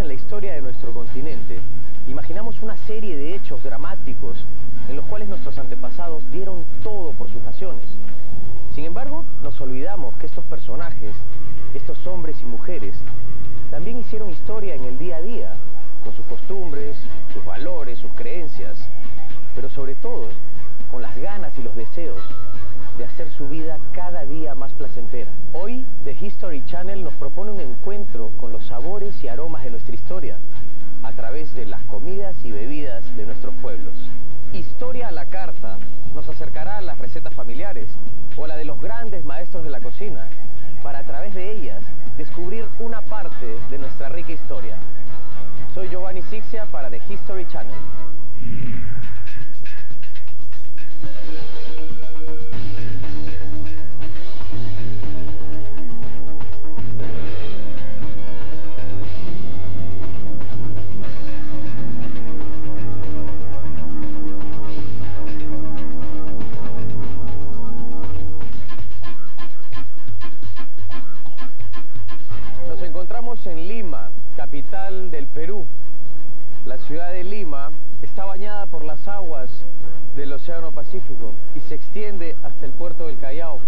en la historia de nuestro continente, imaginamos una serie de hechos dramáticos en los cuales nuestros antepasados dieron todo por sus naciones. Sin embargo, nos olvidamos que estos personajes, estos hombres y mujeres, también hicieron historia en el día a día, con sus costumbres, sus valores, sus creencias, pero sobre todo, con las ganas y los deseos de hacer su vida cada día más placentera. Hoy, The History Channel nos propone un encuentro con los sabores y aromas de nuestra historia, a través de las comidas y bebidas de nuestros pueblos. Historia a la carta nos acercará a las recetas familiares o a la de los grandes maestros de la cocina, para a través de ellas descubrir una parte de nuestra rica historia. Soy Giovanni Sixia para The History Channel. Nos encontramos en Lima, capital del Perú. La ciudad de Lima está bañada por las aguas del Océano Pacífico y se extiende hasta el puerto del Callao.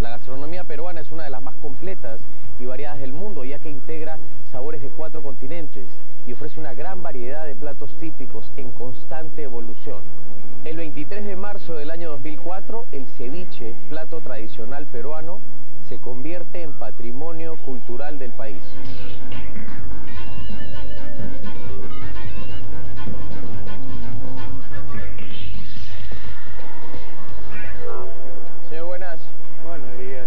La gastronomía peruana es una de las más completas y variadas del mundo, ya que integra sabores de 4 continentes y ofrece una gran variedad de platos típicos en constante evolución. El 23 de marzo del año 2004, el ceviche, plato tradicional peruano, se convierte en patrimonio cultural del país. Señor, buenas. Buenos días.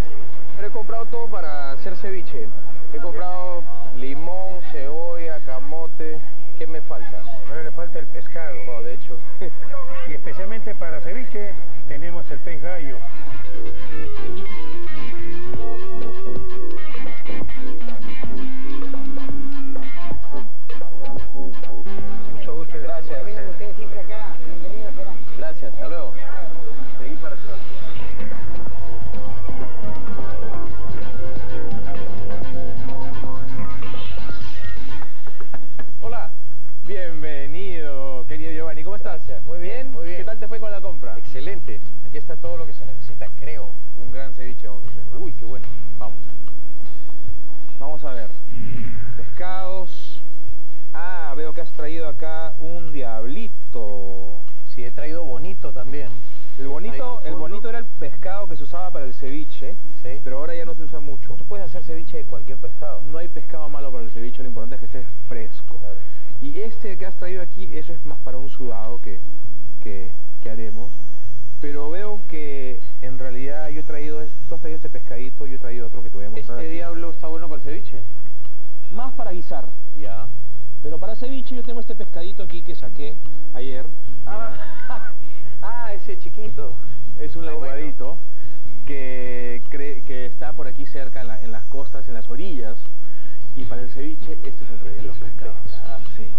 He comprado todo para hacer ceviche. He comprado limón, cebolla, camote. ¿Qué me falta? Ahora le falta el pescado. No, de hecho. Y especialmente para ceviche tenemos el pez gallo. Mucho gusto. Gracias. Vengan ustedes siempre acá, bienvenidos serán. Gracias, hasta luego. Seguí para allá. Hola. Bienvenido, querido Giovanni, ¿cómo estás? Gracias, muy bien, muy bien. ¿Qué tal te fue con la compra? Excelente. Aquí está todo lo que se necesita, creo. Un gran ceviche vamos a hacer. Uy, qué bueno. Vamos. Vamos a ver. Pescados. Ah, veo que has traído acá un diablito. Sí, he traído bonito también. El bonito era el pescado que se usaba para el ceviche, Sí. pero ahora ya no se usa mucho. Tú puedes hacer ceviche de cualquier pescado. No hay pescado malo para el ceviche, lo importante es que esté fresco. Claro. Y este que has traído aquí, eso es más para un sudado que haremos. Pero veo que en realidad yo he traído, tú has traído este pescadito, yo he traído otro que te voy a mostrar ¿Este aquí. diablo está bueno para el ceviche? Más para guisar, Ya. pero para ceviche yo tengo este pescadito aquí que saqué ayer. Mira, Ah, ese chiquito. es un Está lenguadito que está por aquí cerca en las costas, en las orillas. Y para el ceviche este es el rey de los pescados. Ah, Sí.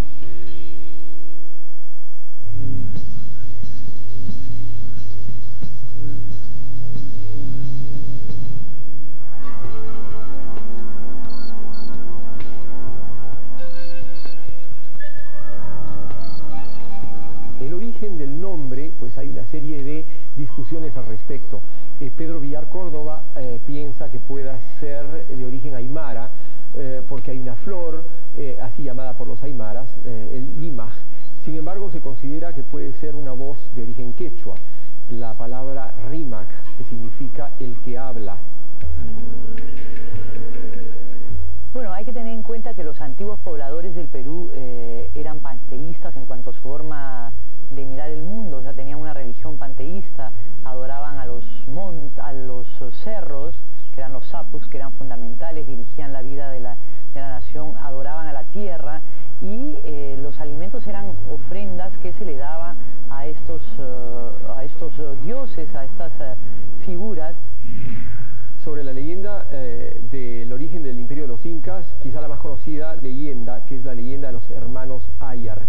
El origen del nombre, pues hay una serie de discusiones al respecto. Pedro Villar Córdoba piensa que pueda ser de origen aymara, porque hay una flor así llamada por los aymaras, el limaj. Sin embargo, se considera que puede ser una voz de origen quechua, la palabra rimac, que significa el que habla. Bueno, hay que tener en cuenta que los antiguos pobladores del Perú eran panteístas en cuanto a su forma de mirar el mundo, o sea, tenían una religión panteísta, adoraban a los cerros, que eran los sapus, que eran fundamentales, dirigían la vida de la nación, adoraban a la tierra, y los alimentos eran ofrendas que se le daba a estos dioses, a estas figuras. Sobre la leyenda del origen del imperio de los incas, quizá la más conocida leyenda, que es la leyenda de los hermanos Ayar,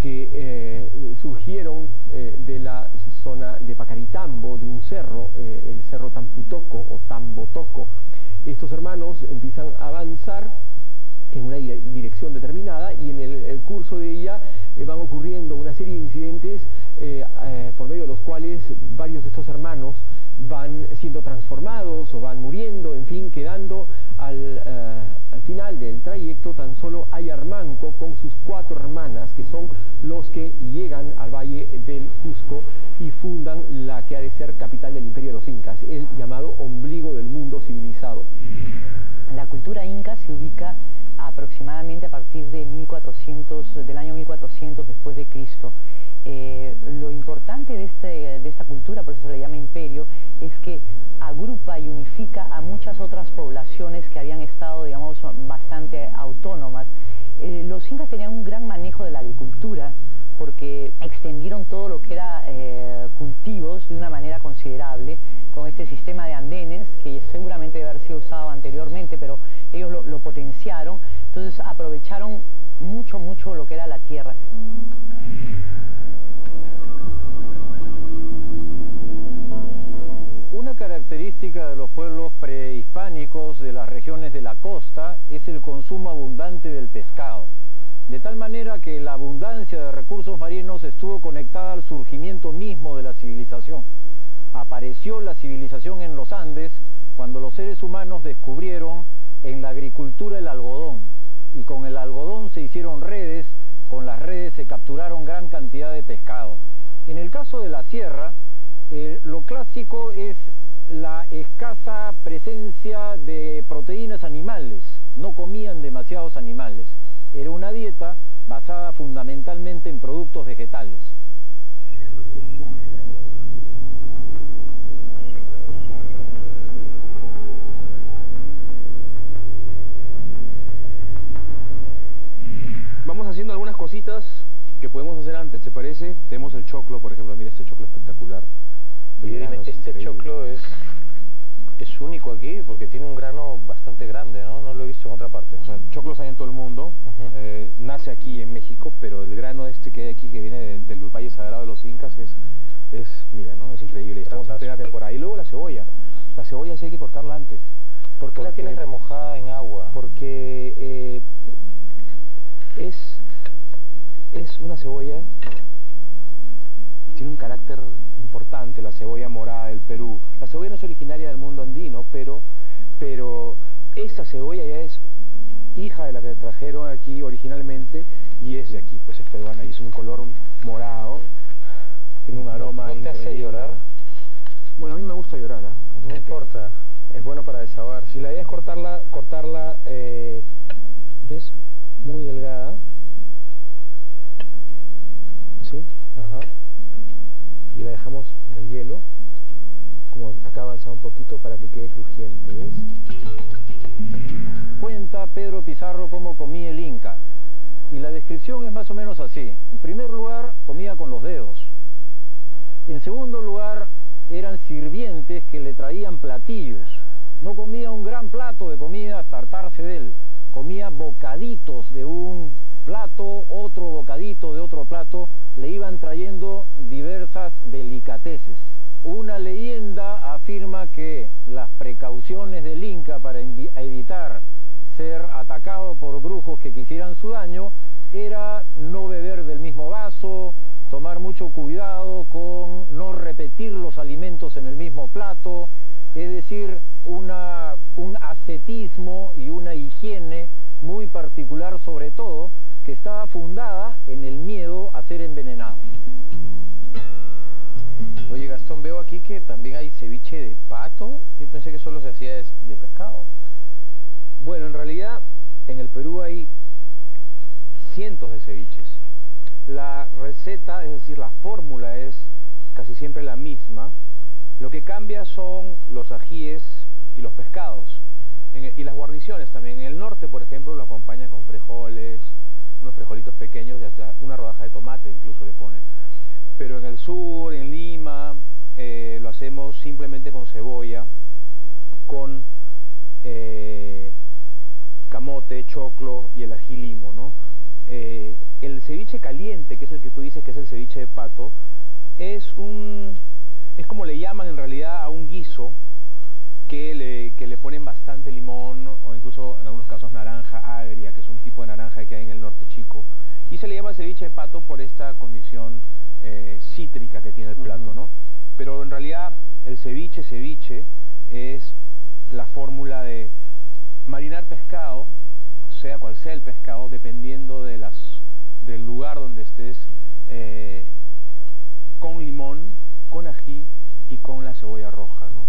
que surgieron de la zona de Pacaritambo, de un cerro, el cerro Tamputoco o Tambotoco. Estos hermanos empiezan a avanzar en una dirección determinada, y en el curso de ella van ocurriendo una serie de incidentes por medio de los cuales varios de estos hermanos van siendo transformados o van muriendo, en fin, quedando al final del trayecto tan solo Ayarmanco con sus 4 hermanas, que son los que llegan al valle del Cusco y fundan la que ha de ser capital del imperio de los incas, el llamado ombligo del mundo civilizado. La cultura inca se ubica aproximadamente a partir de del año 1400 después de Cristo. Lo importante de esta cultura, por eso se le llama imperio, es que agrupa y unifica a muchas otras poblaciones que habían estado, digamos, bastante autónomas. Los incas tenían un gran manejo de la agricultura porque extendieron todo lo que era cultivos de una manera considerable con este sistema de andenes que seguramente debe haber sido usado anteriormente, pero ellos lo potenciaron, entonces aprovecharon mucho lo que era la tierra. Una característica de los pueblos prehispánicos de las regiones de la costa es el consumo abundante del pescado, de tal manera que la abundancia de recursos marinos estuvo conectada al surgimiento mismo de la civilización. Apareció la civilización en los Andes cuando los seres humanos descubrieron en la agricultura el algodón, y con el algodón se hicieron redes, con las redes se capturaron gran cantidad de pescado. En el caso de la sierra, lo clásico es la escasa presencia de proteínas animales, no comían demasiados animales, era una dieta basada fundamentalmente en productos vegetales. Vamos haciendo algunas cositas que podemos hacer antes, ¿te parece? Tenemos el choclo, por ejemplo, mira este choclo espectacular. Oye, dime, este choclo es único aquí porque tiene un grano bastante grande, ¿no? No lo he visto en otra parte. O sea, choclos hay en todo el mundo, nace aquí en México, pero el grano este que hay aquí, que viene del Valle Sagrado de los Incas, mira, ¿no? Es increíble, estamos en plena temporada. Y luego la cebolla sí hay que cortarla antes. ¿Por qué la tienes remojada en agua? Porque es una cebolla, tiene un carácter importante, la cebolla morada del Perú. La cebolla no es originaria del mundo andino, pero esta cebolla ya es hija de la que trajeron aquí originalmente y es de aquí, pues es peruana y es un color morado, tiene un aroma increíble. ¿No te hace llorar? Bueno, a mí me gusta llorar, ¿eh? No importa, es bueno para desahogarse. Si la idea es cortarla, ¿ves? Muy delgada. ¿Sí? Ajá. Y la dejamos en el hielo, como acá avanzado un poquito para que quede crujiente, ¿ves? Cuenta Pedro Pizarro cómo comía el inca, y la descripción es más o menos así. En primer lugar, comía con los dedos. En segundo lugar, eran sirvientes que le traían platillos. No comía un gran plato de comida hasta hartarse de él. Comía bocaditos de un plato, otro bocadito de otro plato, le iban trayendo diversas delicateces. Una leyenda afirma que las precauciones del Inca para evitar ser atacado por brujos que quisieran su daño era no beber del mismo vaso, tomar mucho cuidado con no repetir los alimentos en el mismo plato, es decir, un ascetismo y una higiene muy particular, sobre todo, que estaba fundada en el miedo a ser envenenado. Oye, Gastón, veo aquí que también hay ceviche de pato. Yo pensé que solo se hacía de pescado. Bueno, en realidad en el Perú hay cientos de ceviches. La receta, es decir, la fórmula es casi siempre la misma. Lo que cambia son los ajíes y los pescados. Y las guarniciones también. En el norte, por ejemplo, lo acompañan con frijoles, unos frijolitos pequeños y hasta una rodaja de tomate incluso le ponen. Pero en el sur, en Lima, lo hacemos simplemente con cebolla, con camote, choclo y el ají limo, ¿no? El ceviche caliente, que es el que tú dices que es el ceviche de pato, es como le llaman en realidad a un guiso que le ponen bastante limón o incluso en algunos casos naranja agria, que se le llama ceviche de pato por esta condición cítrica que tiene el plato, ¿no? Pero en realidad el ceviche es la fórmula de marinar pescado, sea cual sea el pescado, dependiendo de del lugar donde estés, con limón, con ají y con la cebolla roja, ¿no?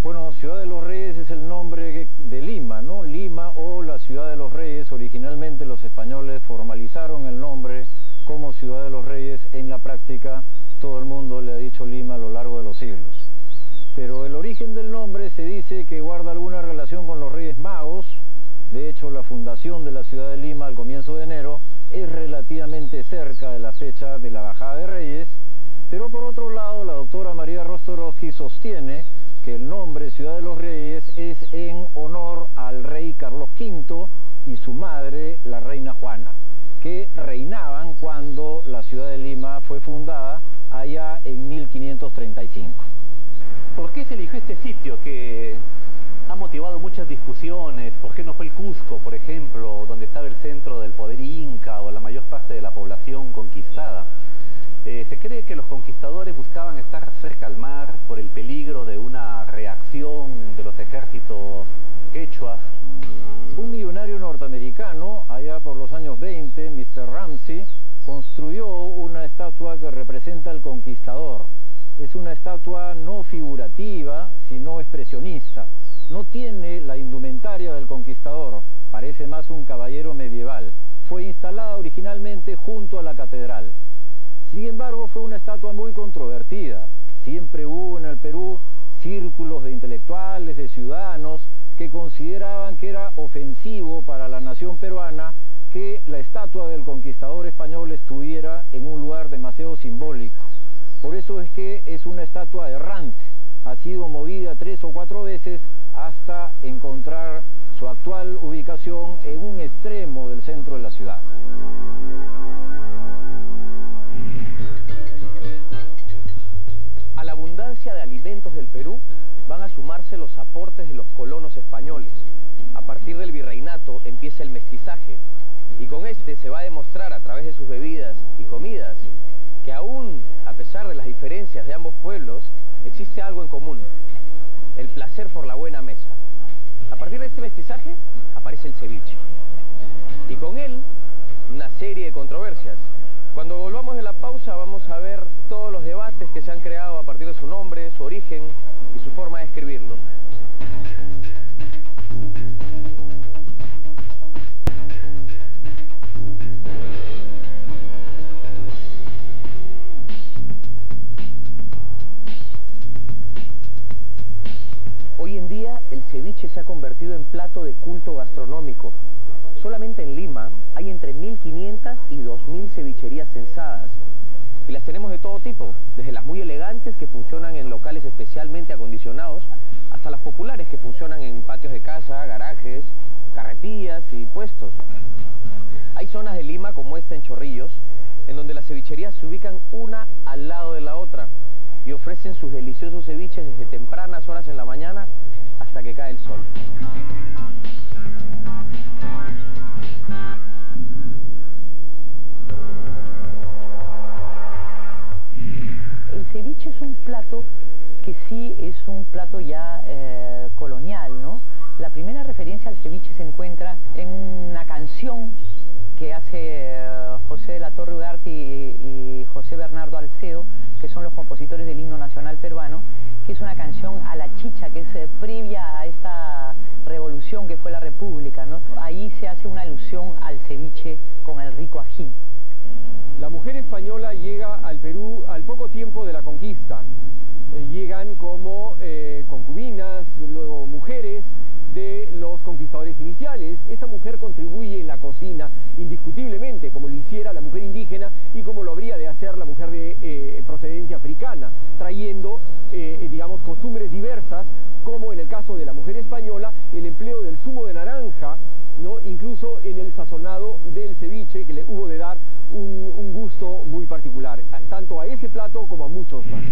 Bueno, Ciudad de los Reyes es el nombre de Lima, ¿no? Lima o la Ciudad de los Reyes. Originalmente los españoles formalizaron el nombre como Ciudad de los Reyes. En la práctica todo el mundo le ha dicho Lima a lo largo de los siglos. Pero el origen del nombre se dice que guarda alguna relación con los Reyes Magos. De hecho, la fundación de la ciudad de Lima al comienzo de enero es relativamente cerca de la fecha de la bajada de Reyes. Pero por otro lado, la doctora María Rostorowski sostiene que el nombre Ciudad de los Reyes es en honor al rey Carlos V y su madre, la reina Juana, que reinaban cuando la ciudad de Lima fue fundada allá en 1535. ¿Por qué se eligió este sitio que ha motivado muchas discusiones? ¿Por qué no fue el Cusco, por ejemplo, donde estaba el centro del poder inca o la mayor parte de la población conquistada? Se cree que los conquistadores buscaban estar cerca al mar por el peligro de una reacción de los ejércitos quechuas. Un millonario norteamericano, allá por los años 20, Mr. Ramsey, construyó una estatua que representa al conquistador. Es una estatua no figurativa, sino expresionista. No tiene la indumentaria del conquistador, parece más un caballero medieval. Fue instalada originalmente junto a la catedral. Sin embargo, fue una estatua muy controvertida. Siempre hubo en el Perú círculos de intelectuales, de ciudadanos, que consideraban que era ofensivo para la nación peruana que la estatua del conquistador español estuviera en un lugar demasiado simbólico. Por eso es que es una estatua errante. Ha sido movida 3 o 4 veces hasta encontrar su actual ubicación en un extremo del centro de la ciudad. A la abundancia de alimentos del Perú van a sumarse los aportes de los colonos españoles. A partir del virreinato empieza el mestizaje y con este se va a demostrar a través de sus bebidas y comidas que aún a pesar de las diferencias de ambos pueblos existe algo en común: el placer por la buena mesa. A partir de este mestizaje aparece el ceviche y con él una serie de controversias. Cuando volvamos de la pausa vamos a ver todos los debates que se han creado a partir de su nombre, su origen y su forma de escribirlo. Hoy en día el ceviche se ha convertido en plato de culto gastronómico. Solamente en Lima hay entre 1.500 y 2.000 cevicherías censadas. Y las tenemos de todo tipo, desde las muy elegantes que funcionan en locales especialmente acondicionados, hasta las populares que funcionan en patios de casa, garajes, carretillas y puestos. Hay zonas de Lima, como esta en Chorrillos, en donde las cevicherías se ubican una al lado de la otra y ofrecen sus deliciosos ceviches desde tempranas horas en la mañana hasta que cae el sol. El ceviche es un plato que sí es un plato ya colonial, ¿no? La primera referencia al ceviche se encuentra en una canción que hace José de la Torre Ugarte y José Bernardo Alcedo, que son los compositores del himno nacional peruano, que es una canción a la chicha, que es previa a esta revolución que fue la República, ¿no? Ahí se hace una alusión al ceviche con el rico ají. La mujer española llega al Perú al poco tiempo de la conquista. Llegan como concubinas, luego mujeres de los conquistadores iniciales. Esta mujer contribuye en la cocina indiscutiblemente, como lo hiciera la mujer indígena y como lo habría de hacer la mujer de procedencia africana, trayendo, digamos, costumbres diversas, como en el caso de la mujer española, el empleo del zumo de naranja, ¿no? Incluso en el sazonado del ceviche, que le hubo de dar un gusto muy particular, tanto a ese plato como a muchos más.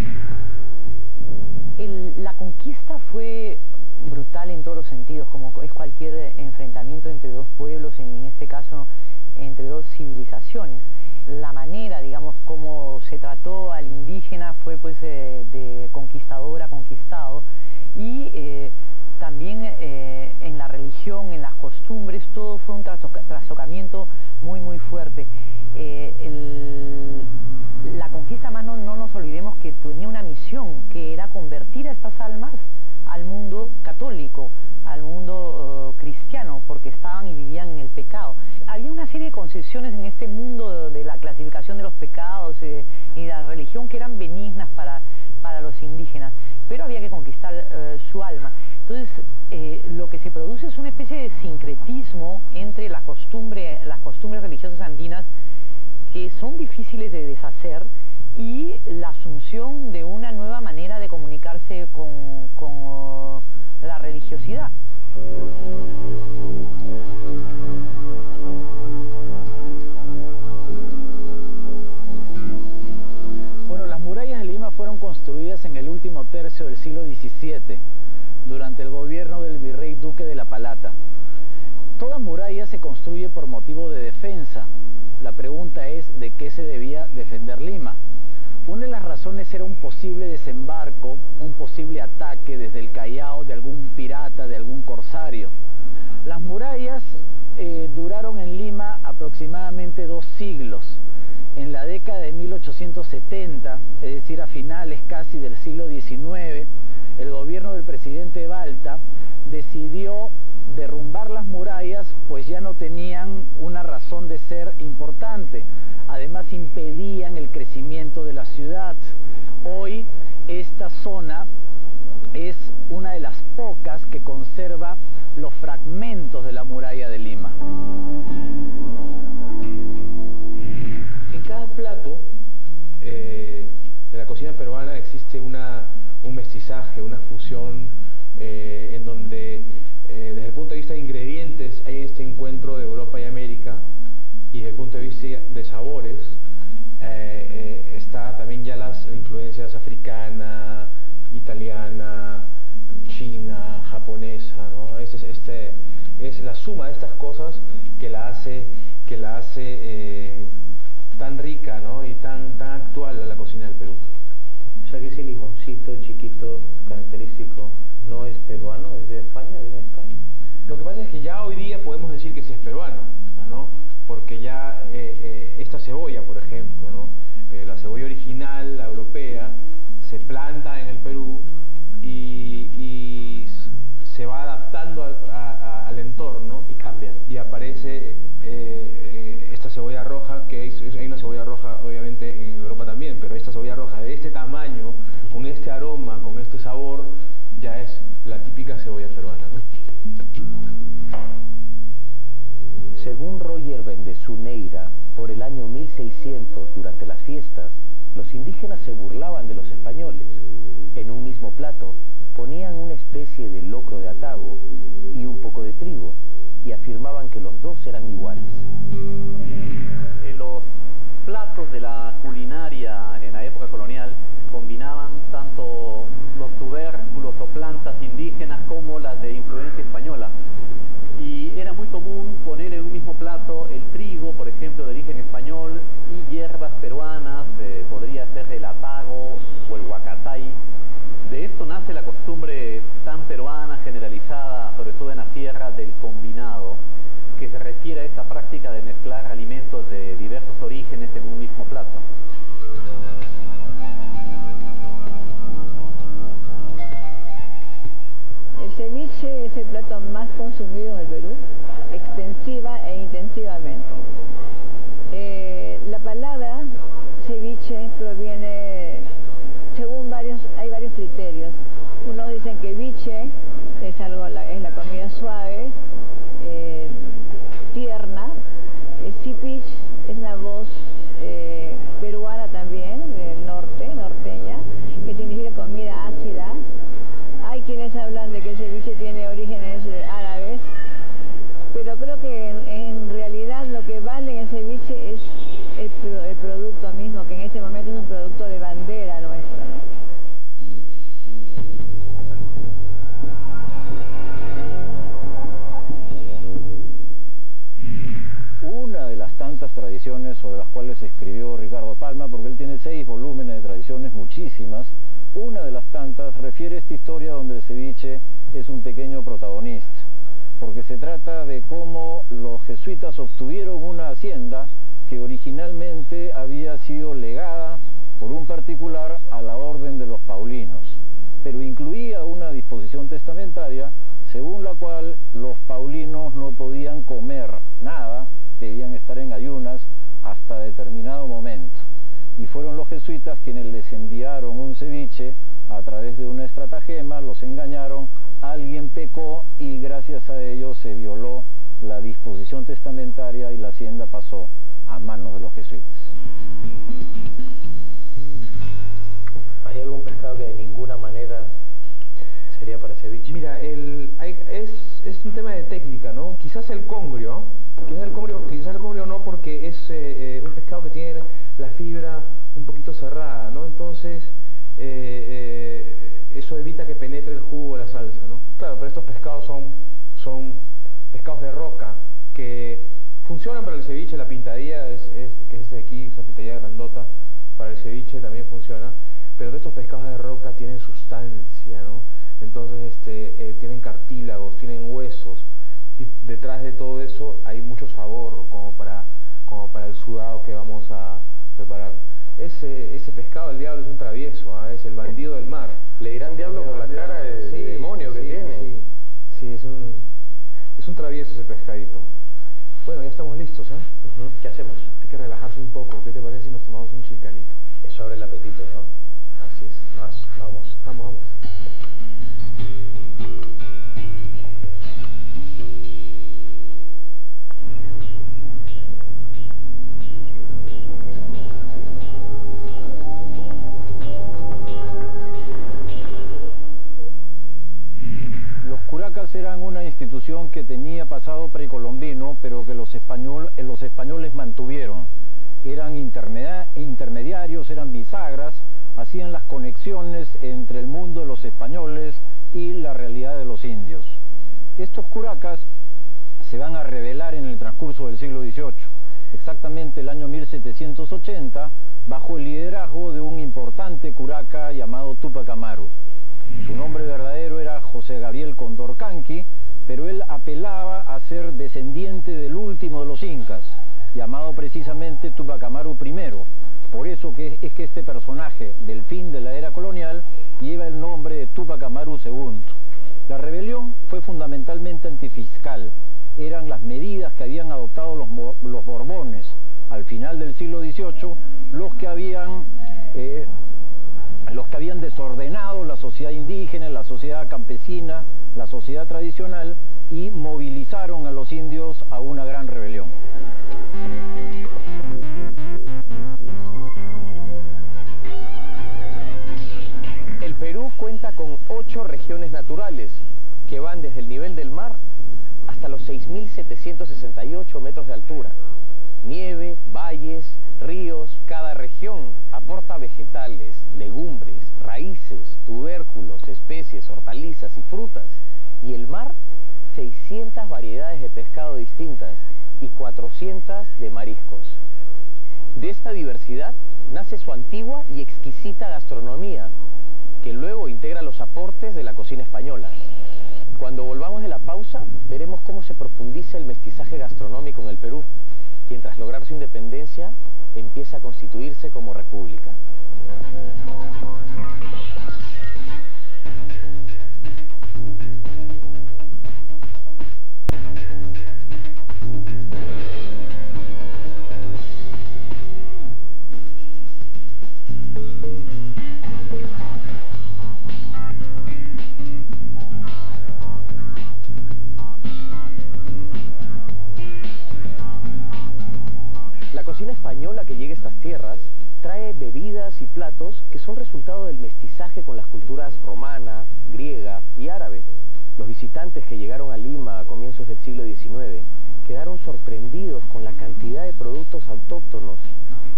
La conquista fue brutal en todos los sentidos, como es cualquier enfrentamiento entre dos pueblos, en este caso entre dos civilizaciones. La manera, digamos, como se trató al indígena fue pues de conquistador a conquistado, y también en la religión, en las costumbres, todo fue un trastocamiento muy fuerte. La conquista, más no nos olvidemos que tenía una misión, que era convertir a estas almas al mundo católico, al mundo cristiano, porque estaban y vivían en el pecado. Había una serie de concesiones en este mundo de la clasificación de los pecados y la religión que eran benignas para los indígenas, pero había que conquistar su alma. Entonces, lo que se produce es una especie de sincretismo entre las costumbres religiosas andinas, que son difíciles de deshacer, y la asunción de una nueva manera de comunicarse con la religiosidad. Bueno, las murallas de Lima fueron construidas en el último tercio del siglo XVII, durante el gobierno del virrey Duque de la Palata. Toda muralla se construye por motivo de defensa. La pregunta es, ¿de qué se debía defender Lima? Una de las razones era un posible desembarco, un posible ataque desde el Callao de algún pirata, de algún corsario. Las murallas duraron en Lima aproximadamente 2 siglos. En la década de 1870, es decir, a finales casi del siglo XIX, el gobierno del presidente Balta decidió derrumbar las murallas, pues ya no tenían una razón de ser importante. Además, impedían el crecimiento de la ciudad. Hoy esta zona es una de las pocas que conserva los fragmentos de la muralla de Lima. En cada plato de la cocina peruana existe un mestizaje, una fusión, en donde desde el punto de vista de ingredientes hay este encuentro de Europa y América, y desde el punto de vista de sabores está también ya las influencias africana, italiana, china, japonesa, ¿no? Es la suma de estas cosas que la hace tan rica, ¿no? Y tan actual a la cocina del Perú. O sea que ese limoncito chiquito, característico, no es peruano, es de España, viene de España. Lo que pasa es que ya hoy día podemos decir que sí es peruano, ¿no? Porque ya esta cebolla, por ejemplo, ¿no? La cebolla original, la europea, se planta en el Perú y se va adaptando al entorno. Y cambia. Y aparece esta cebolla roja, que hay una cebolla roja obviamente en Europa también, pero esta cebolla roja de este tamaño, con este aroma, con este sabor, ya es la típica cebolla peruana, ¿no? Según Roger Vendezuneira, por el año 1600, durante las fiestas, los indígenas se burlaban de los españoles. En un mismo plato ponían una especie de locro de atago y un poco de trigo, y afirmaban que los dos eran iguales. Los platos de la culinaria en la época colonial combinaban tanto los tubérculos o plantas indígenas como las de influencia española. Y era muy común poner en un mismo plato el trigo, por ejemplo, de origen español, y hierbas peruanas, podría ser el atago o el huacatay. De esto nace la costumbre tan peruana, generalizada, sobre todo en la sierra, del combinado, que se refiere a esta práctica de mezclar alimentos de diversos orígenes en un mismo plato. El ceviche es el plato más consumido en el Perú, extensiva e intensivamente. La palabra ceviche proviene, según hay varios criterios. Unos dicen que viche es la comida suave, tierna. Sipich es una voz peruana también, del norte, norteña, que significa comida ácida. Hay quienes hablan de que el ceviche tiene orígenes árabes, pero creo que en realidad lo que vale en el ceviche es el producto mismo, que en este momento es un producto de bandera nuestra, ¿no? una de las tantas, refiere esta historia donde el ceviche es un pequeño protagonista, porque se trata de cómo los jesuitas obtuvieron una hacienda que originalmente había sido legada por un particular a la orden de los paulinos, pero incluía una disposición testamentaria según la cual los paulinos no podían comer nada, debían estar en ayunas hasta determinado momento. Y fueron los jesuitas quienes les enviaron un ceviche a través de una estratagema, los engañaron, alguien pecó y gracias a ello se violó la disposición testamentaria y la hacienda pasó a manos de los jesuitas. ¿Hay algún pescado que de ninguna manera sería para ceviche? Mira, es un tema de técnica, ¿no? Quizás el congrio no, porque es un pescado que tiene la fibra un poquito cerrada, ¿no? Entonces, eso evita que penetre el jugo de la salsa, ¿no? Claro, pero estos pescados son pescados de roca que funcionan para el ceviche. La pintadilla, que es este de aquí, esa pintadilla grandota, para el ceviche también funciona, pero estos pescados de roca tienen sustancia, ¿no? Entonces tienen cartílagos, tienen huesos, y detrás de todo eso hay mucho sabor como para el sudado que vamos a preparar. Ese pescado del diablo es un travieso, ¿eh? Es el bandido del mar. Le dirán diablo por la cara de demonio que tiene. Sí, es un travieso ese pescadito. Bueno, ya estamos listos, ¿eh? ¿Qué hacemos? Hay que relajarse un poco. ¿Qué te parece si nos tomamos un chilcanito? Eso abre el apetito, ¿no? Así es. ¿Más? Vamos. Vamos. Los curacas eran una institución que tenía pasado precolombino, pero que los españoles mantuvieron. Eran intermediarios, eran bisagras, hacían las conexiones entre el mundo de los españoles y la realidad de los indios. Estos curacas se van a revelar en el transcurso del siglo XVIII, exactamente el año 1780, bajo el liderazgo de un importante curaca llamado Túpac Amaru. Su nombre verdadero era José Gabriel Condorcanqui, pero él apelaba a ser descendiente del último de los incas, llamado precisamente Túpac Amaru I. Por eso es que este personaje del fin de la era colonial lleva el nombre de Túpac Amaru II. La rebelión fue fundamentalmente antifiscal. Eran las medidas que habían adoptado los Borbones al final del siglo XVIII los que habían desordenado la sociedad indígena, la sociedad campesina, la sociedad tradicional, y movilizaron a los indios a una gran rebelión. El Perú cuenta con 8 regiones naturales que van desde el nivel del mar hasta los 6.768 metros de altura. Nieve, valles, ríos, cada región aporta vegetales, legumbres, raíces, tubérculos, especies, hortalizas y frutas. Y el mar, 600 variedades de pescado distintas y 400 de mariscos. De esta diversidad nace su antigua y exquisita gastronomía, que luego integra los aportes de la cocina española. Cuando volvamos de la pausa, veremos cómo se profundiza el mestizaje gastronómico en el Perú, quien tras lograr su independencia empieza a constituirse como república. La cocina española que llega a estas tierras trae bebidas y platos que son resultado del mestizaje con las culturas romana, griega y árabe. Los visitantes que llegaron a Lima a comienzos del siglo XIX quedaron sorprendidos con la cantidad de productos autóctonos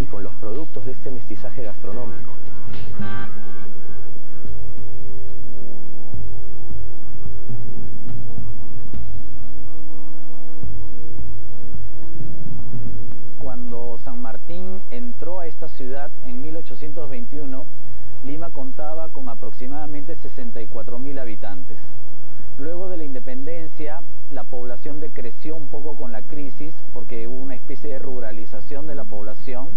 y con los productos de este mestizaje gastronómico. Cuando San Martín entró a esta ciudad en 1821, Lima contaba con aproximadamente 64.000 habitantes. Luego de la independencia, la población decreció un poco con la crisis porque hubo una especie de ruralización de la población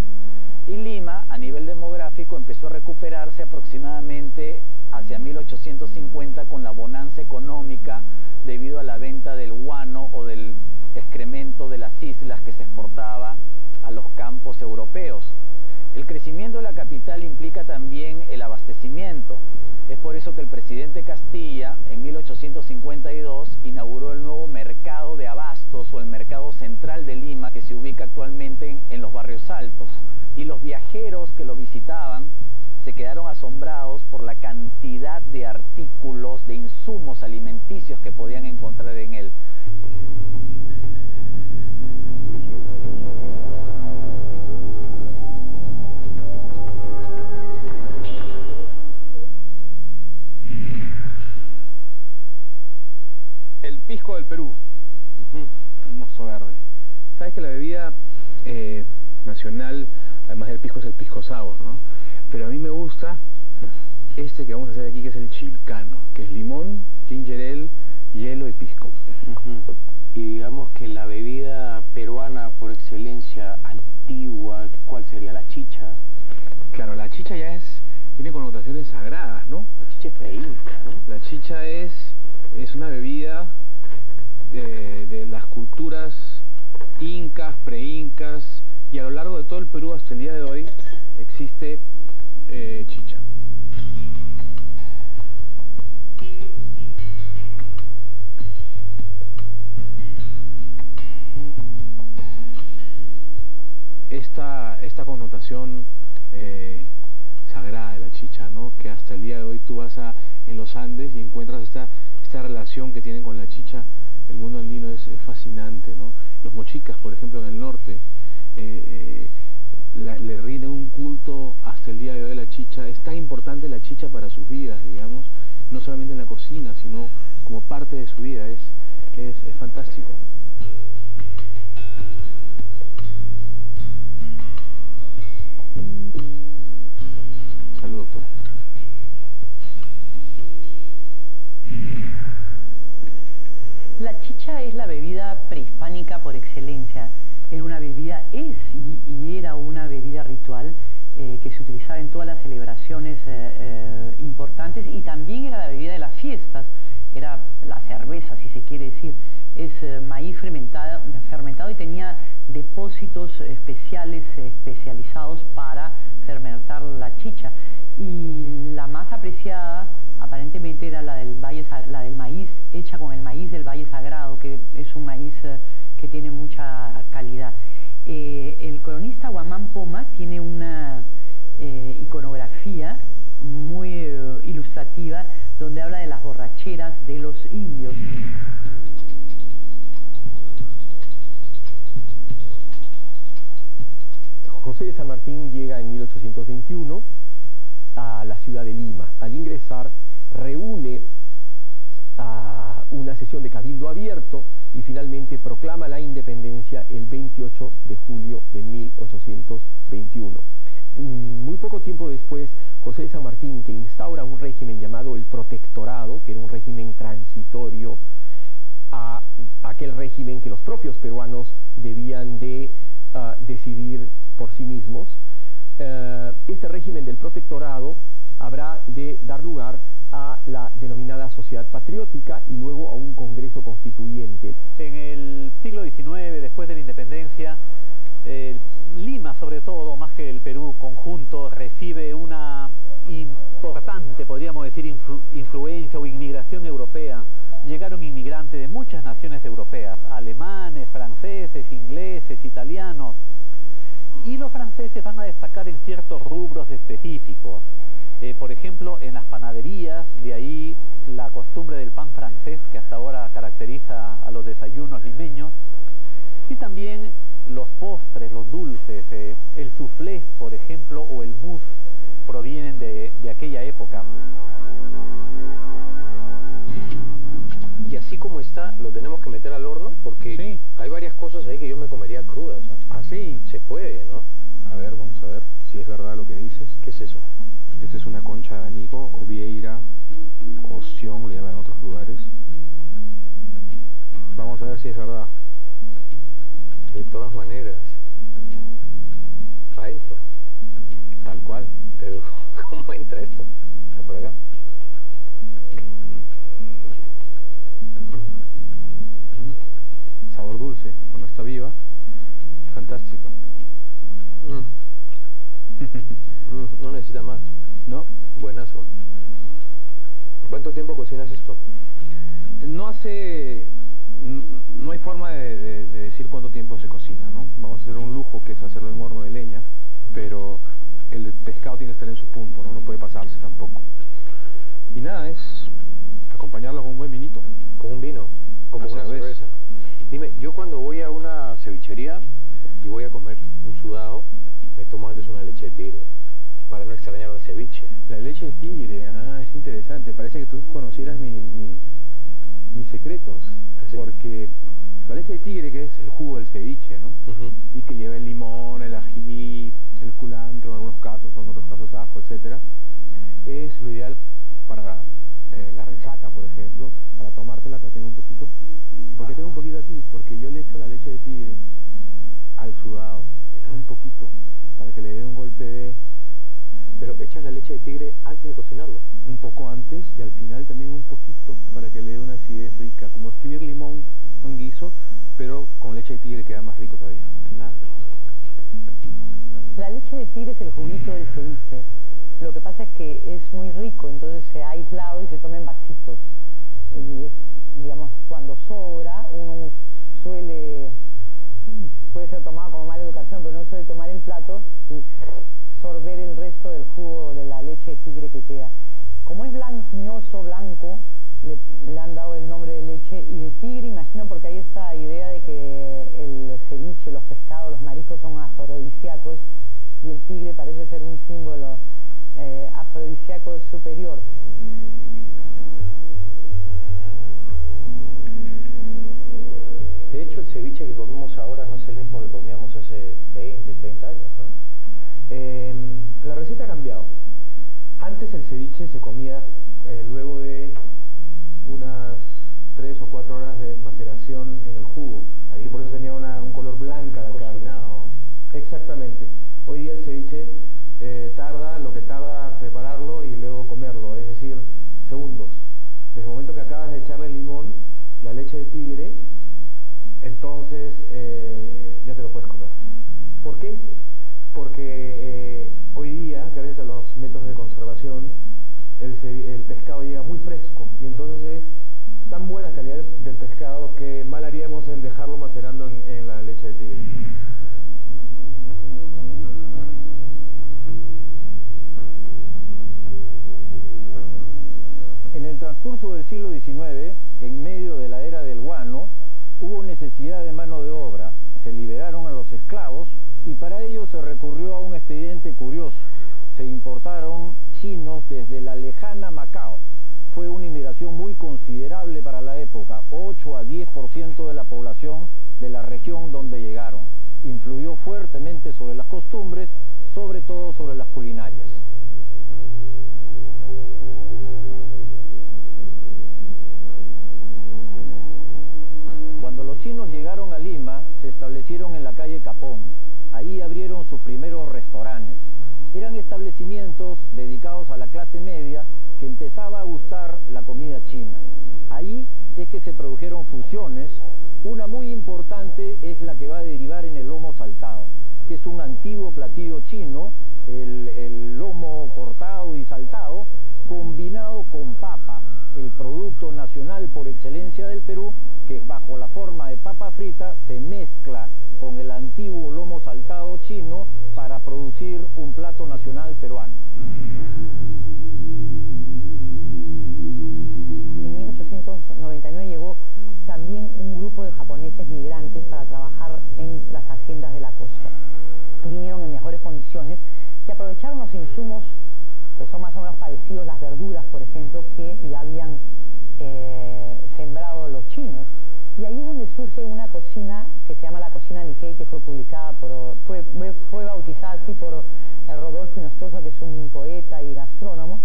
y Lima, a nivel demográfico, empezó a recuperarse aproximadamente hacia 1850 con la bonanza económica debido a la venta del guano o del excremento de las islas que se exportaba a los campos europeos. El crecimiento de la capital implica también el abastecimiento. Es por eso que el presidente Castilla, en 1852, inauguró el nuevo mercado de abastos o el mercado central de Lima, que se ubica actualmente en los barrios altos. Y los viajeros que lo visitaban se quedaron asombrados por la cantidad de artículos, de insumos alimenticios que podían encontrar en él. El pisco del Perú, un mosto verde. Sabes que la bebida nacional, además del pisco, es el pisco sour, ¿no? Pero a mí me gusta este que vamos a hacer aquí, que es el chilcano, que es limón, ginger ale, hielo y pisco. Y digamos que la bebida peruana por excelencia antigua, ¿cuál sería? La chicha. Claro, la chicha ya tiene connotaciones sagradas, ¿no? La chicha es pre-inca, ¿no? La chicha es una bebida de las culturas incas, pre-incas, y a lo largo de todo el Perú hasta el día de hoy existe chicha. Esta connotación sagrada de la chicha, ¿no? Que hasta el día de hoy tú vas en los Andes y encuentras esta relación que tienen con la chicha. El mundo andino es fascinante, ¿no? Los mochicas, por ejemplo, en el norte, le rinden un culto hasta el día de hoy a la chicha. Es tan importante la chicha para sus vidas, digamos, no solamente en la cocina, sino como parte de su vida. Es fantástico. Salud, doctor. La chicha es la bebida prehispánica por excelencia. Era una bebida, y era una bebida ritual que se utilizaba en todas las celebraciones importantes, y también era la bebida de las fiestas. Era la cerveza, si se quiere decir. Es maíz fermentado y tenía depósitos especializados para fermentar la chicha. Y la más apreciada aparentemente era la del maíz, hecha con el maíz del Valle Sagrado, que es un maíz que tiene mucha calidad. El cronista Guamán Poma tiene una iconografía muy ilustrativa donde habla de las borracheras de los indios. José de San Martín llega en 1821 a la ciudad de Lima. Al ingresar, reúne a una sesión de cabildo abierto y finalmente proclama la independencia el 28 de julio de 1821. Muy poco tiempo después, José de San Martín, que instaura un régimen llamado el protectorado, que era un régimen transitorio a aquel régimen que los propios peruanos debían de decidir por sí mismos. Este régimen del protectorado habrá de dar lugar a la denominada sociedad patriótica y luego a un congreso constituyente. En el siglo XIX, después de la independencia, Lima, sobre todo, más que el Perú conjunto, recibe una importante, podríamos decir, influencia o inmigración europea. Llegaron inmigrantes de muchas naciones europeas, alemanes, franceses, ingleses, italianos. Y los franceses van a destacar en ciertos rubros específicos. Por ejemplo, en las panaderías, de ahí la costumbre del pan francés, que hasta ahora caracteriza a los desayunos limeños. Y también los postres, los dulces, el soufflé, por ejemplo, o el mousse, provienen de aquella época. Y así como está, lo tenemos que meter al horno, porque sí, hay varias cosas ahí que yo me comería crudas, ¿eh? Ah, sí. Se puede, ¿no? A ver, vamos a ver. si es verdad lo que dices. ¿Qué es eso? Esta es una concha de abanico, o vieira, o sion, le llaman en otros lugares. Vamos a ver si es verdad. De todas maneras, para adentro. Tal cual. Pero, ¿cómo entra esto? Está por acá. Sabor dulce, cuando está viva, es fantástico. No necesita más. ¿No? Buenazo. ¿Cuánto tiempo cocinas esto? No hay forma de decir cuánto tiempo se cocina, ¿no? Vamos a hacer un lujo que es hacerlo en horno de leña, pero el pescado tiene que estar en su punto, ¿no? No puede pasarse tampoco. Y nada, es acompañarlo con un buen vinito. ¿Con un vino? ¿O con una cerveza? Dime, yo cuando voy a una cevichería y voy a comer un sudado, me tomo antes una leche de tigre, para no extrañar el ceviche. La leche de tigre, es interesante. Parece que tú conocieras mis secretos. ¿Sí? Porque la leche de tigre, que es el jugo del ceviche, ¿no? Y que lleva el limón, el ají, el culantro, en algunos casos, en otros casos ajo, etcétera, es lo ideal para la resaca, por ejemplo, para tomártela, que tengo un poquito. ¿Por qué tengo un poquito aquí? Porque yo le echo la leche de tigre al sudado, un poquito, para que le dé un golpe de... Pero echas la leche de tigre antes de cocinarlo. Un poco antes y al final también un poquito para que le dé una acidez rica, como escribir limón, un guiso, pero con leche de tigre queda más rico todavía. Claro. La leche de tigre es el juguito del ceviche. Lo que pasa es que es muy rico, entonces se ha aislado y se toma en vasitos. Y es, digamos, cuando sobra, uno puede ser tomado como mala educación, pero no suele tomar el plato y sorber el resto del jugo de la leche de tigre que queda. Como es blanquinoso, blanco, le han dado el nombre de leche, y de tigre imagino porque hay esta idea de que el ceviche, los pescados, los mariscos son afrodisíacos, y el tigre parece ser un símbolo afrodisíaco superior. De hecho, el ceviche que comemos ahora no es el mismo que comíamos hace 20, 30 años, ¿no? La receta ha cambiado. Antes el ceviche se comía luego de unas 3 o 4 horas de maceración en el jugo. Y por eso tenía un color blanca la carne. Exactamente. Hoy día el ceviche tarda lo que tarda prepararlo y luego comerlo, es decir, segundos. Desde el momento que acabas de echarle limón, la leche de tigre, entonces ya te lo puedes comer. ¿Por qué? Porque hoy día, gracias a los métodos de conservación, el pescado llega muy fresco y entonces es tan buena calidad del pescado que mal haríamos en dejarlo macerando en la leche de tigre. En el transcurso del siglo XIX, en medio de la era del guano, hubo necesidad de mano de obra. Se liberaron a los esclavos y para ello se recurrió a un expediente curioso. Se importaron chinos desde la lejana Macao. Fue una inmigración muy considerable para la época, 8 a 10% de la población de la región donde llegaron. Influyó fuertemente sobre las costumbres, sobre todo sobre las culinarias. Cuando los chinos llegaron a Lima, se establecieron en la calle Capón. Ahí abrieron sus primeros restaurantes. Eran establecimientos dedicados a la clase media que empezaba a gustar la comida china. Ahí es que se produjeron fusiones. Una muy importante es la que va a derivar en el lomo saltado, que es un antiguo platillo chino, el lomo cortado y saltado, combinado con papa, el producto nacional por excelencia del Perú, que bajo la forma de papa frita se mezcla con el antiguo lomo saltado chino para producir un plato nacional peruano. En 1899 llegó también un grupo de japoneses migrantes para trabajar en las haciendas de la costa. Vinieron en mejores condiciones y aprovecharon los insumos que son más o menos parecidos, las verduras, por ejemplo, que ya habían sembrado los chinos. Y ahí es donde surge una cocina que se llama la cocina Nikkei, que fue publicada fue bautizada así por Rodolfo Inostroza, que es un poeta y gastrónomo,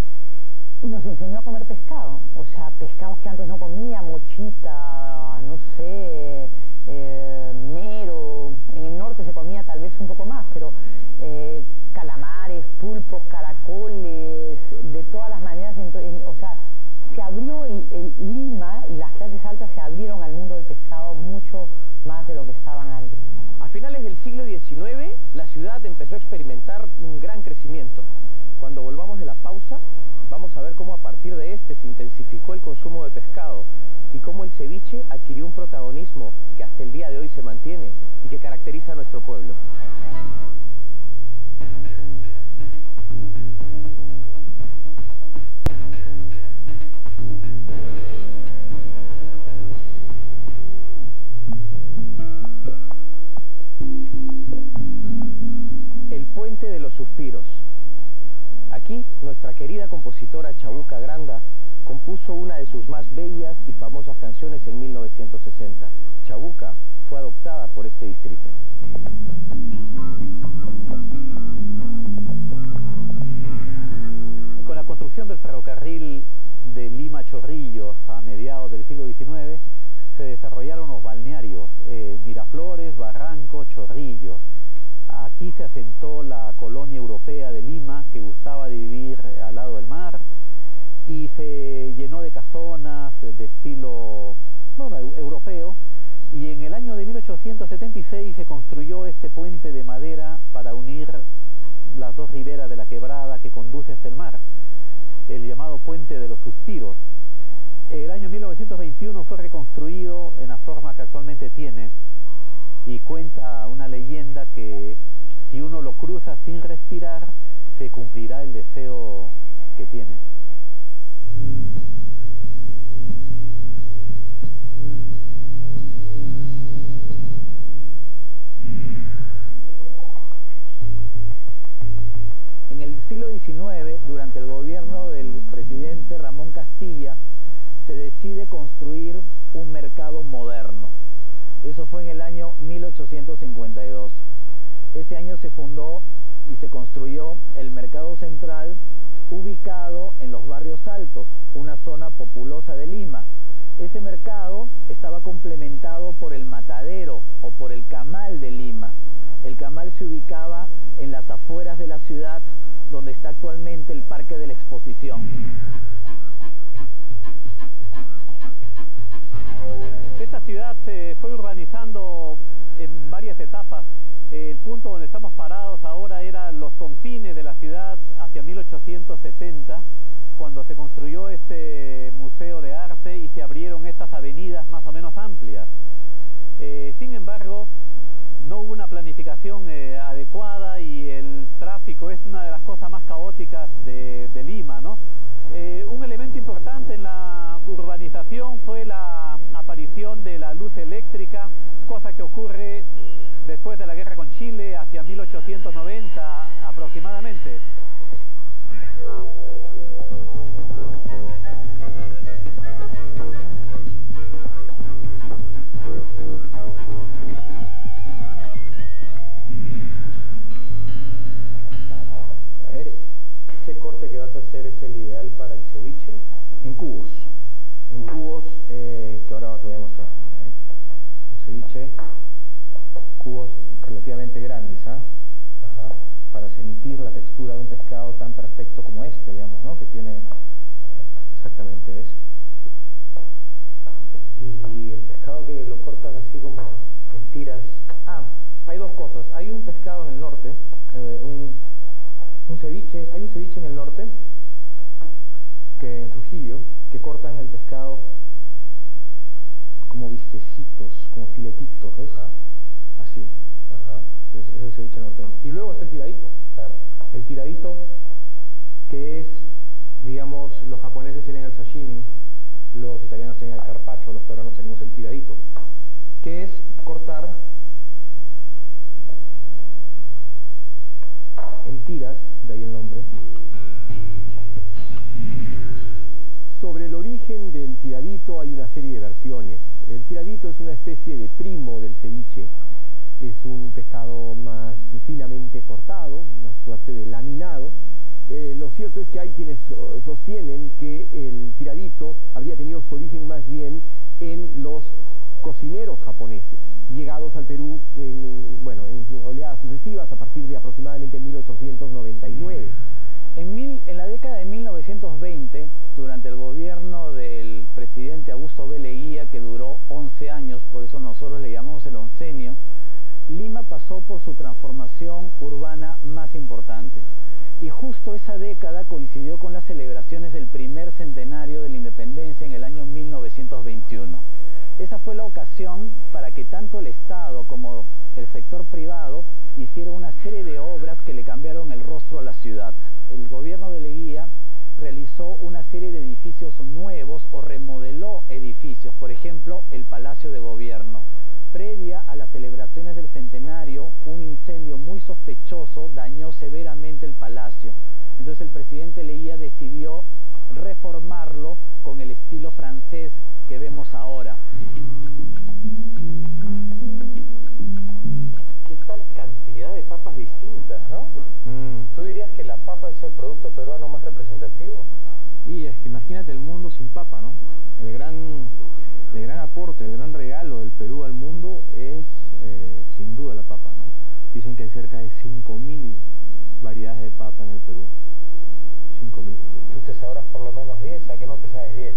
y nos enseñó a comer pescado. O sea, pescados que antes no comía, mochita, no sé, mero. En el norte se comía tal vez un poco más, pero calamares, pulpos, caracoles, de todas las maneras. O sea, se abrió Lima, y las clases altas se abrieron al mundo del pescado mucho más de lo que estaban antes. A finales del siglo XIX, la ciudad empezó a experimentar un gran crecimiento. Cuando volvamos de la pausa, vamos a ver cómo a partir de este se intensificó el consumo de pescado y cómo el ceviche adquirió un protagonismo que hasta el día de hoy se mantiene y que caracteriza a nuestro pueblo. El Puente de los Suspiros. Aquí, nuestra querida compositora Chabuca Granda compuso una de sus más bellas y famosas canciones en 1960. Chabuca fue adoptada por este distrito. Con la construcción del ferrocarril de Lima a Chorrillos a mediados del siglo XIX, se desarrollaron los balnearios Miraflores, Barranco, Chorrillos. Aquí se asentó la colonia europea de Lima, que gustaba de vivir al lado del mar, y se llenó de casonas de estilo europeo, y en el año de 1876 se construyó este puente de madera para unir las dos riberas de la quebrada que conduce hasta el mar, el llamado Puente de los Suspiros. En el año 1921 fue reconstruido en la forma que actualmente tiene, y cuenta una leyenda que si uno lo cruza sin respirar, se cumplirá el deseo que tiene. En el siglo XIX, durante el gobierno del presidente Ramón Castilla, se decide construir un mercado moderno. Eso fue en el año 1852. Ese año se fundó y se construyó el Mercado Central, ubicado en los barrios altos, una zona populosa de Lima. Ese mercado estaba complementado por el matadero o por el camal de Lima. El camal se ubicaba en las afueras de la ciudad, donde está actualmente el Parque de la Exposición. Esta ciudad se fue urbanizando en varias etapas. El punto donde estamos parados ahora eran los confines de la ciudad hacia 1870, cuando se construyó este museo de arte y se abrieron estas avenidas más o menos amplias. Sin embargo, no hubo una planificación adecuada y el tráfico es una de las cosas más caóticas de Lima, ¿no? Un elemento importante en la urbanización fue la aparición de la luz eléctrica, cosa que ocurre después de la guerra con Chile, hacia 1890 aproximadamente. ¿Ese corte que vas a hacer es el ideal para el ceviche? En cubos, que ahora te voy a mostrar. Un ceviche, cubos relativamente grandes, para sentir la textura de un pescado tan perfecto como este, digamos, ¿no? Que tiene exactamente, ¿ves? Y el pescado que lo cortas así como en tiras. Hay dos cosas. Hay un pescado en el norte, un ceviche, hay un ceviche en el norte, que en Trujillo, que cortan el pescado como bistecitos, como filetitos, ¿ves? Así. Entonces, ese es el ceviche norteño. Y luego está el tiradito. Claro. El tiradito, que es, digamos, los japoneses tienen el sashimi, los italianos tienen el carpaccio, los peruanos tenemos el tiradito, que es cortar en tiras, de ahí el nombre. Sobre el origen del tiradito hay una serie de versiones. El tiradito es una especie de primo del ceviche. Es un pescado más finamente cortado, una suerte de laminado. Lo cierto es que hay quienes sostienen que el tiradito habría tenido su origen más bien en los cocineros japoneses, llegados al Perú en oleadas sucesivas a partir de aproximadamente 1899. En la década de 1920, durante el gobierno del presidente Augusto B. Leguía, que duró 11 años, por eso nosotros le llamamos el oncenio, Lima pasó por su transformación urbana más importante. Y justo esa década coincidió con las celebraciones del primer centenario de la independencia en el año 1921. Esa fue la ocasión para que tanto el Estado como el sector privado hicieron una serie de obras que le cambiaron el rostro a la ciudad. El gobierno de Leguía realizó una serie de edificios nuevos o remodeló edificios, por ejemplo, el Palacio de Gobierno. Previa a las celebraciones del centenario, un incendio muy sospechoso dañó severamente el palacio. Entonces el presidente Leguía decidió reformarlo con el estilo francés que vemos ahora. ¿Qué tal cantidad de papas distintas, no? ¿Tú dirías que la papa es el producto peruano más representativo? Y es que imagínate el mundo sin papa, ¿no? El gran aporte, el gran regalo del Perú al mundo es sin duda la papa, ¿no? Dicen que hay cerca de 5.000 variedades de papa en el Perú. 5.000. Tú te sabrás por lo menos 10, ¿a qué no te sabes 10?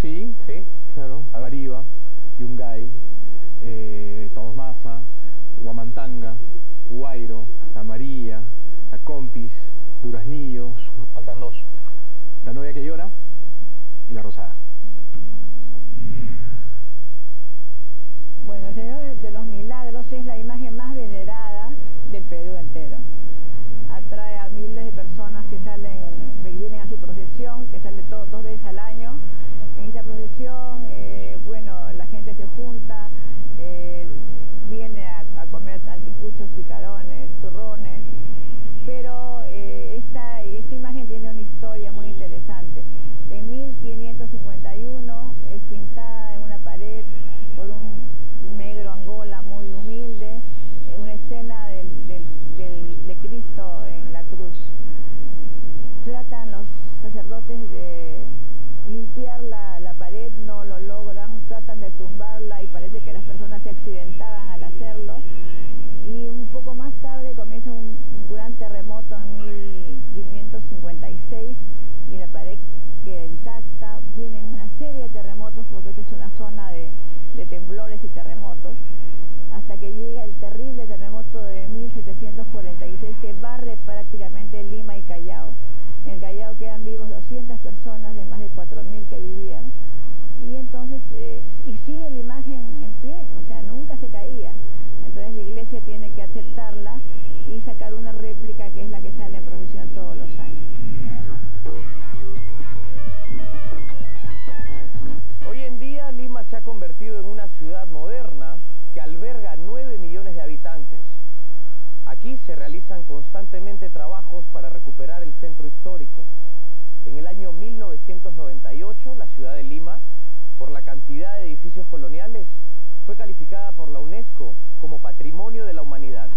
Sí, ¿Sí? claro. Avariva, Yungay, Tomasa, Huamantanga, Huayro, la amarilla, la compis, duraznillos. Faltan 2. La novia que llora y la rosada. Bueno, el Señor de los Milagros es la imagen más venerada del Perú entero. Atrae a miles de personas que vienen a su procesión, que sale 2 veces al año. En esta procesión, la gente se junta, viene a comer anticuchos, picarones, turrones, pero esta imagen tiene una historia muy interesante. En 1551 es pintada en una pared por un negro Angola muy humilde, una escena de Cristo en la cruz. Tratan los sacerdotes de limpiar la pared, no lo logran, tratan de tumbarla y parece que las personas se accidentaban al hacerlo. Y un poco más tarde comienza un gran terremoto en 1556 y la pared queda intacta. Vienen una serie de terremotos porque esta es una zona de temblores y terremotos, hasta que llega el terrible terremoto de 1746 que barre prácticamente Lima y Callao. En el Callao quedan vivos 200 personas de más de 4.000 que vivían, y entonces y sigue la imagen en pie, o sea, nunca se caía. Entonces la iglesia tiene que aceptarla y sacar una réplica que es la que sale en procesión todos los años. Hoy en día Lima se ha convertido en una ciudad moderna que alberga 9 millones de habitantes. Aquí se realizan constantemente trabajos para recuperar el centro histórico. En el año 1998, la ciudad de Lima, por la cantidad de edificios coloniales, fue calificada por la UNESCO como Patrimonio de la Humanidad.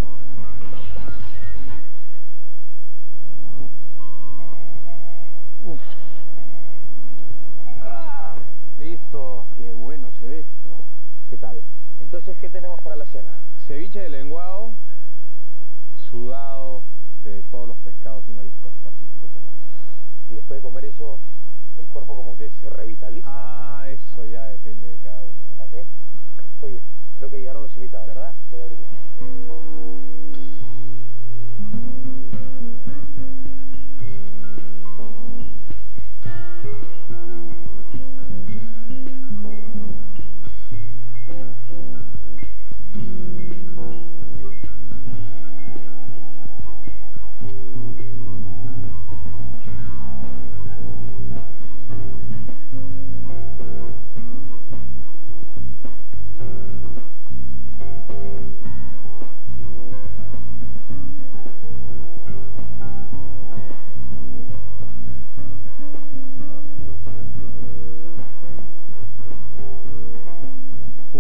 Uf. ¡Ah! Listo, qué bueno se ve esto. ¿Qué tal? Entonces, ¿qué tenemos para la cena? Ceviche de lenguado, sudado de todos los pescados y mariscos del Pacífico peruano. Y después de comer eso, el cuerpo como que se revitaliza. Ah, eso ya depende de cada uno, ¿no? ¿Ah, sí? Oye, creo que llegaron los invitados. ¿Verdad? Voy a abrirlo.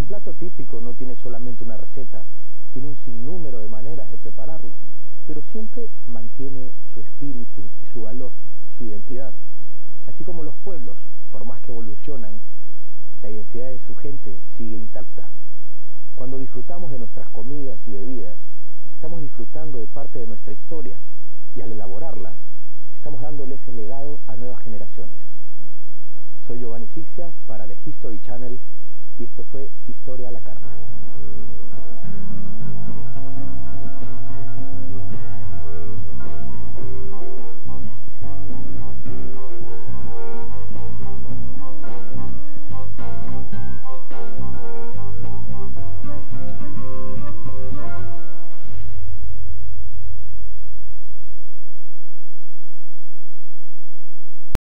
Un plato típico no tiene solamente una receta, tiene un sinnúmero de maneras de prepararlo, pero siempre mantiene su espíritu y su valor, su identidad. Así como los pueblos, por más que evolucionan, la identidad de su gente sigue intacta. Cuando disfrutamos de nuestras comidas y bebidas, estamos disfrutando de parte de nuestra historia, y al elaborarlas, estamos dándole ese legado a nuevas generaciones. Soy Giovanni Sixia para The History Channel, y esto fue Historia a la Carta.